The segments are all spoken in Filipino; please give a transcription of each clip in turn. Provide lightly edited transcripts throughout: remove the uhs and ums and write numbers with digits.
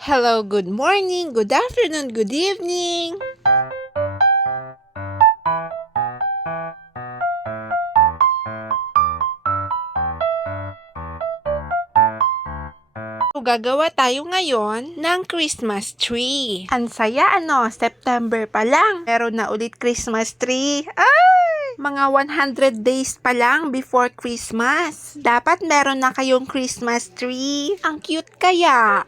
Hello, good morning, good afternoon, good evening. Gagawa tayo ngayon ng Christmas tree. Ang saya September pa lang. Meron na ulit Christmas tree. Ay! Mga 100 days pa lang before Christmas. Dapat meron na kayong Christmas tree. Ang cute kaya.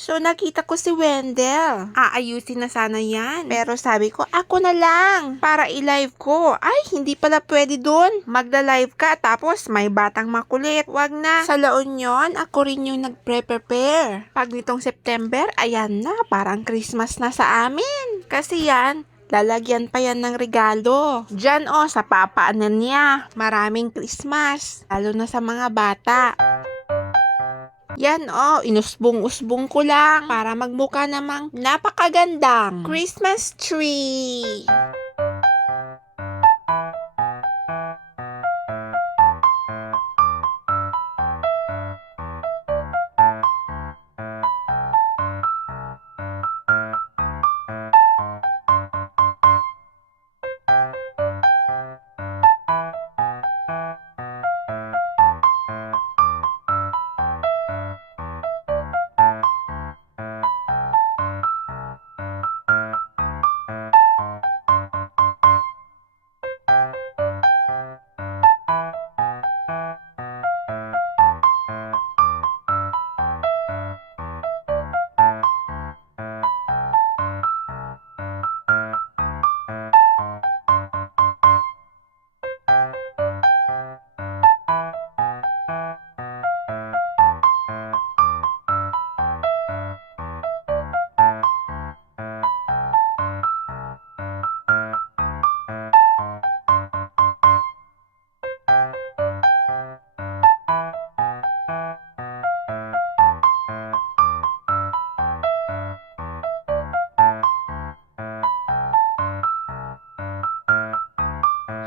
So, nakita ko si Wendell. Aayusin na sana yan. Pero sabi ko, ako na lang. Para i-live ko. Ay, hindi pala pwede dun. Magla-live ka, tapos may batang makulit. Wag na. Sa La Union, ako rin yung nagpre-prepare. Pag nitong September, ayan na. Parang Christmas na sa amin. Kasi yan, lalagyan pa yan ng regalo. Diyan sa papaanan niya. Maraming Christmas. Lalo na sa mga bata. Yan inusbong-usbong ko lang para magmukha namang napakagandang Christmas tree.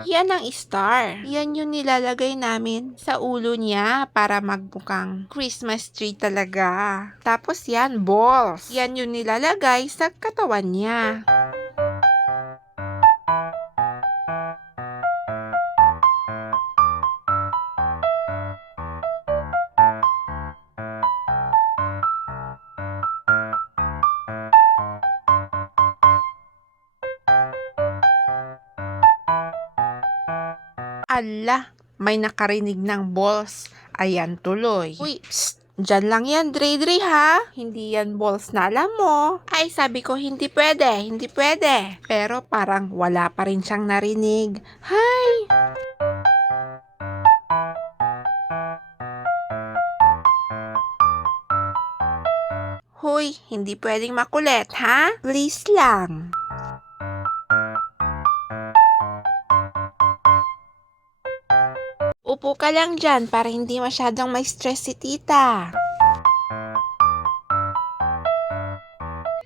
Yan ang star. Yan yung nilalagay namin sa ulo niya para magmukhang Christmas tree talaga. Tapos yan, balls. Yan yung nilalagay sa katawan niya. Ala, may nakarinig ng balls. Ayan tuloy. Uy, psst! Diyan lang yan, Dre ha? Hindi yan balls na alam mo. Ay, sabi ko hindi pwede, hindi pwede. Pero parang wala pa rin siyang narinig. Hay! Hoy, hindi pwedeng makulit, ha? Please lang. Upo ka lang dyan para hindi masyadong may stress si tita.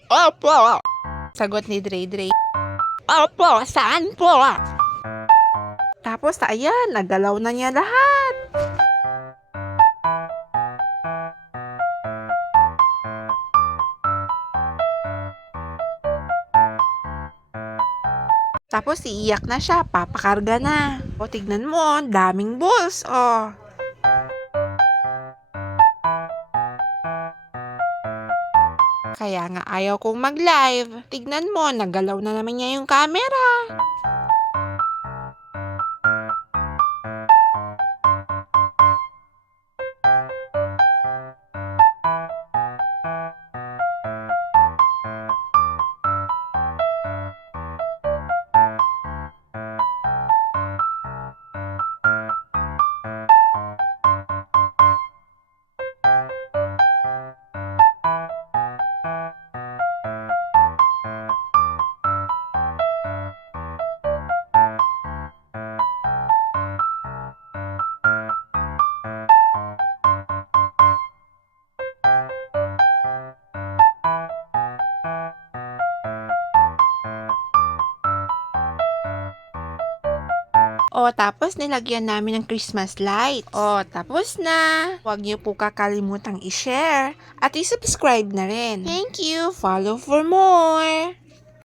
Opo! Sagot ni Dre. Opo, saan po? Tapos ayan, nagalaw na niya lahat. Tapos iiyak na siya, papakarga na. Tignan mo, daming balls, Kaya nga ayaw kong mag-live. Tignan mo, nagalaw na naman niya yung camera. O, tapos nilagyan namin ng Christmas lights. O, tapos na. Huwag niyo po kakalimutang i-share at i-subscribe na rin. Thank you. Follow for more.